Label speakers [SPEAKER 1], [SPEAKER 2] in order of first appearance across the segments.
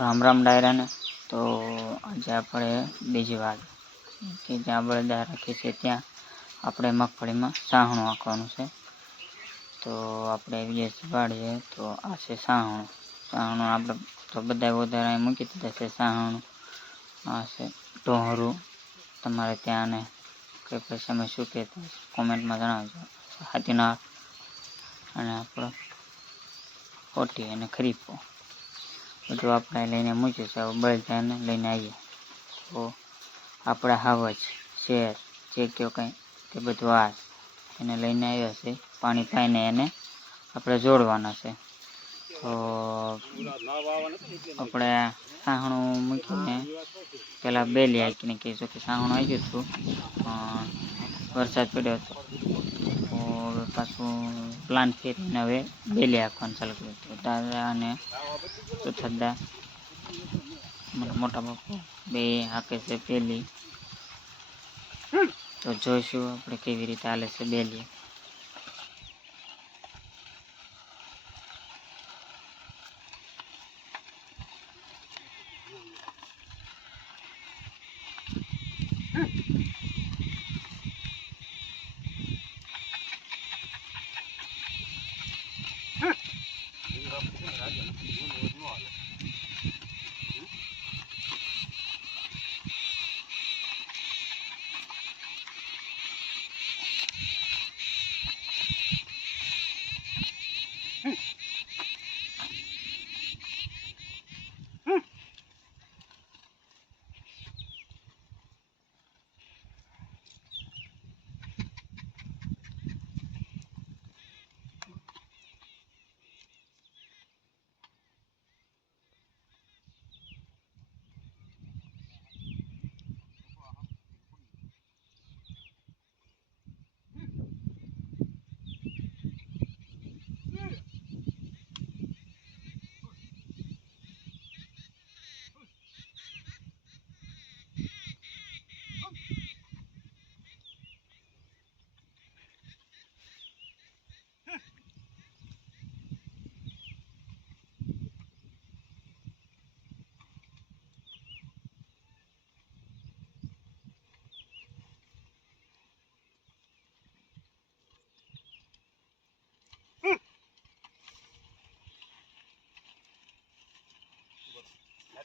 [SPEAKER 1] રામ રામ ડાયરાને. તો આજે આપણે બીજી વાત કે જ્યાં બળદા રાખીએ છીએ ત્યાં આપણે મગફળીમાં સાહણું નાખવાનું છે. તો આપણે ગેસ પાડીએ તો આ છે સાહણું. સાહણું આપણે તો બધા વધારે મૂકી દીધા છે સાહણું. આ છે ઢોહરું તમારે ત્યાં ને કે પછી અમે શું કહેતા કોમેન્ટમાં જણાવજો. હાથીનાર અને આપણો કોટી અને ખરીફો. બધું આપણે લઈને મૂક્યું છે. હવે બળદાને લઈને આવીએ. તો આપણે હાવજ શેર જે કયો કંઈ તે બધું આ એને લઈને આવ્યા છે. પાણી પાઈને એને આપણે જોડવાના છે. તો આપણે સાહણું મૂકીને પહેલાં બેલી હાકીને કહીશું કે સાહણું આવી ગયું પણ વરસાદ પડ્યો હતો. પાછું પ્લાન ફેરીને હવે બેલી હાંકવાનું ચાલુ કર્યું હતું દાદા અને સુથરદા મારા મોટા બાપુ બે હાકે છે પેલી તો જોઈશું આપણે કેવી રીતે હાલે છે બેલી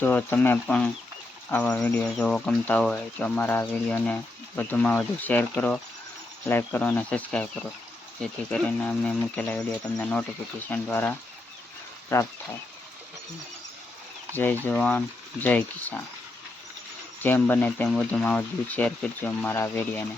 [SPEAKER 1] જો તમે પણ આવા વીડિયો જોવો ગમતા હોય, તો અમારા વિડીયોને વધુમાં વધુ શેર કરો, લાઈક કરો અને સબસ્ક્રાઈબ કરો. જેથી કરીને અમે મૂકેલા વીડિયો તમને નોટિફિકેશન દ્વારા પ્રાપ્ત થાય. જય જવાન, જય કિસાન. જેમ બને તેમ વધુમાં વધુ શેર કરજો અમારા વિડીયોને.